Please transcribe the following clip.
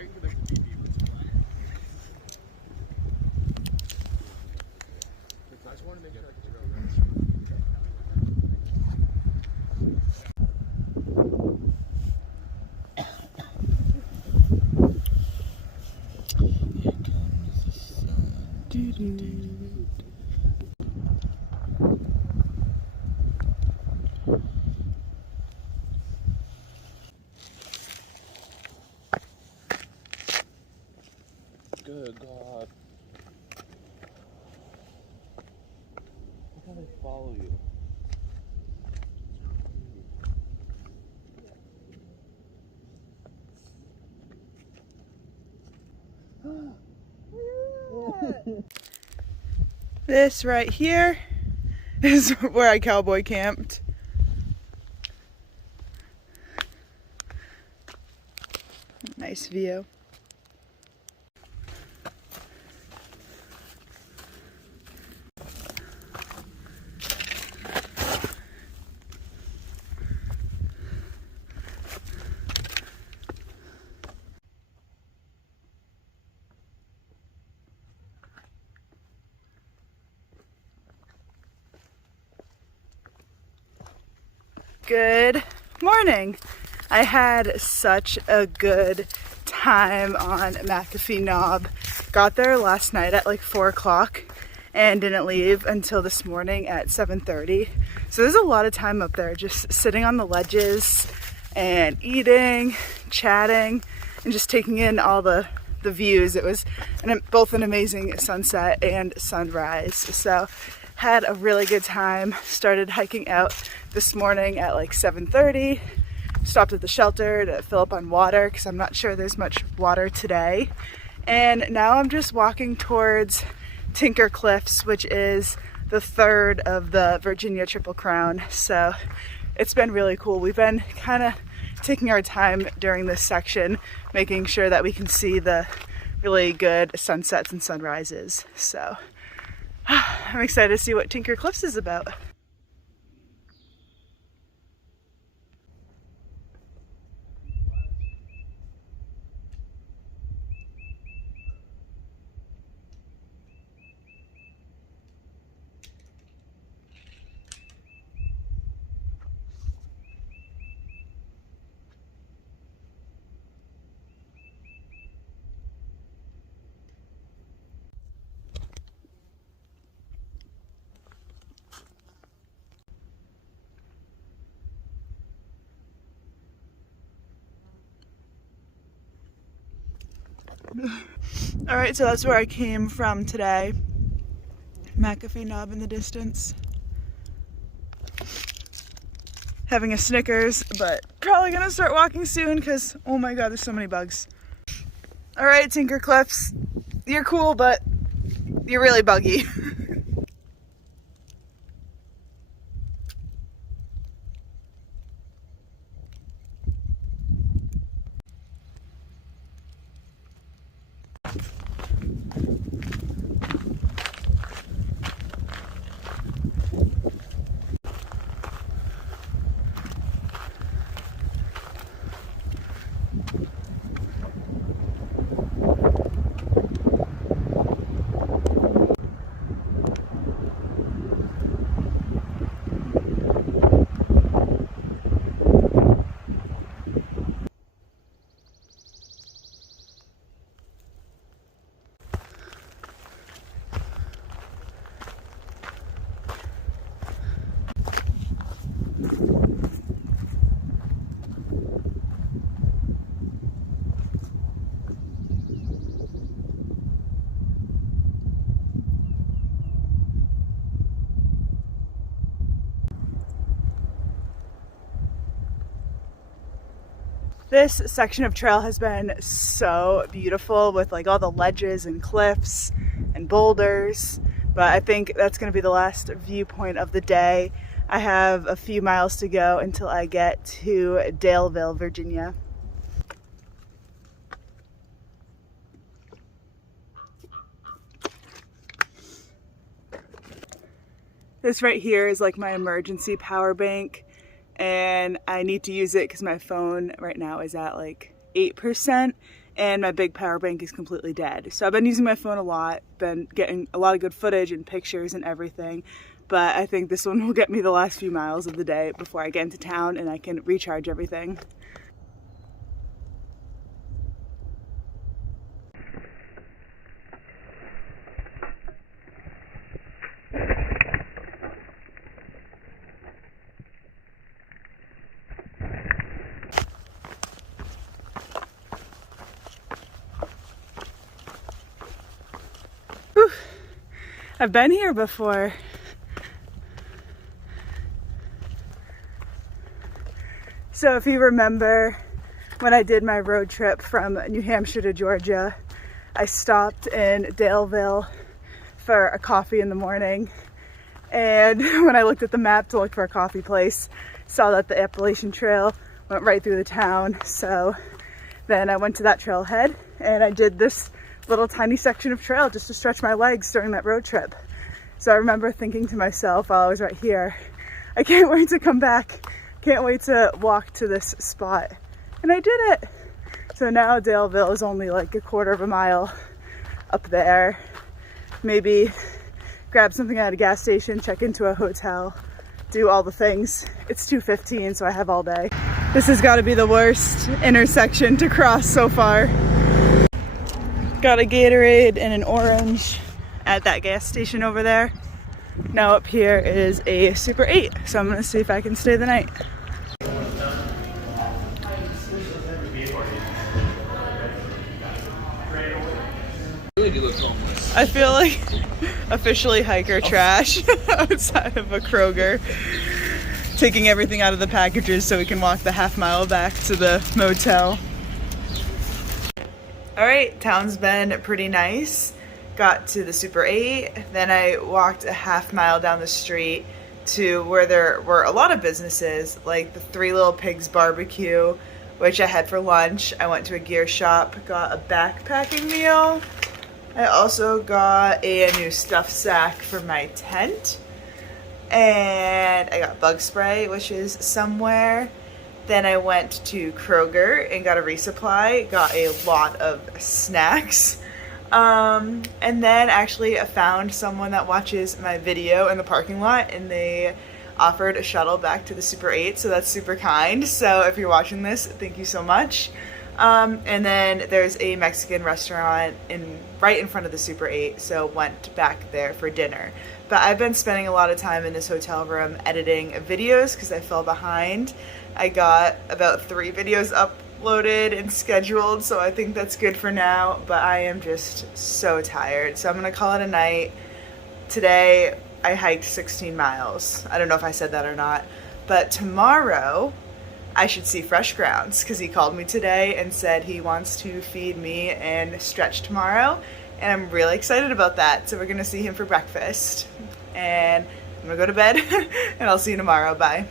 I can connect to DV resupply. I just want to make sure I can figure out Good God. Look how they follow you. This right here is where I cowboy camped. Nice view. Good morning. I had such a good time on McAfee Knob. Got there last night at like 4 o'clock and didn't leave until this morning at 7:30. So there's a lot of time up there just sitting on the ledges and eating, chatting, and just taking in all the views. It was both an amazing sunset and sunrise. So had a really good time. Started hiking out this morning at like 7:30. Stopped at the shelter to fill up on water because I'm not sure there's much water today. And now I'm just walking towards Tinker Cliffs, which is the third of the Virginia Triple Crown. So it's been really cool. We've been kind of taking our time during this section, making sure that we can see the really good sunsets and sunrises. So I'm excited to see what Tinker Cliffs is about. All right, so that's where I came from today. McAfee Knob in the distance. Having a Snickers, but probably gonna start walking soon because, oh my God, there's so many bugs. All right, Tinker Cliffs, you're cool, but you're really buggy. This section of trail has been so beautiful with like all the ledges and cliffs and boulders, but I think that's going to be the last viewpoint of the day. I have a few miles to go until I get to Daleville, Virginia. This right here is like my emergency power bank, and I need to use it because my phone right now is at like 8%, and my big power bank is completely dead. So I've been using my phone a lot, been getting a lot of good footage and pictures and everything, but I think this one will get me the last few miles of the day before I get into town and I can recharge everything. Whew. I've been here before. So if you remember when I did my road trip from New Hampshire to Georgia, I stopped in Daleville for a coffee in the morning. And when I looked at the map to look for a coffee place, saw that the Appalachian Trail went right through the town. So then I went to that trailhead and I did this little tiny section of trail just to stretch my legs during that road trip. So I remember thinking to myself while I was right here, I can't wait to come back. Can't wait to walk to this spot. And I did it. So now Daleville is only like a quarter of a mile up there. Maybe grab something at a gas station, check into a hotel, do all the things. It's 2:15, so I have all day. This has got to be the worst intersection to cross so far. Got a Gatorade and an orange at that gas station over there. Now up here is a Super 8, so I'm gonna see if I can stay the night. I feel like officially hiker trash outside of a Kroger, taking everything out of the packages so we can walk the half mile back to the motel. All right, town's been pretty nice. Got to the Super 8, then I walked a half mile down the street to where there were a lot of businesses, like the Three Little Pigs barbecue, which I had for lunch. I went to a gear shop, got a backpacking meal. I also got a new stuffed sack for my tent, and I got bug spray, which is somewhere. Then I went to Kroger and got a resupply, got a lot of snacks. And then actually I found someone that watches my video in the parking lot, and they offered a shuttle back to the Super 8, so that's super kind. So if you're watching this, thank you so much. And then there's a Mexican restaurant right in front of the Super 8, so went back there for dinner. But I've been spending a lot of time in this hotel room editing videos because I fell behind. I got about 3 videos uploaded and scheduled, so I think that's good for now, but I am just so tired. So I'm gonna call it a night. Today I hiked 16 miles. I don't know if I said that or not, but tomorrow I should see Fresh Grounds because he called me today and said he wants to feed me and stretch tomorrow, and I'm really excited about that. So we're gonna see him for breakfast, and I'm gonna go to bed and I'll see you tomorrow. Bye.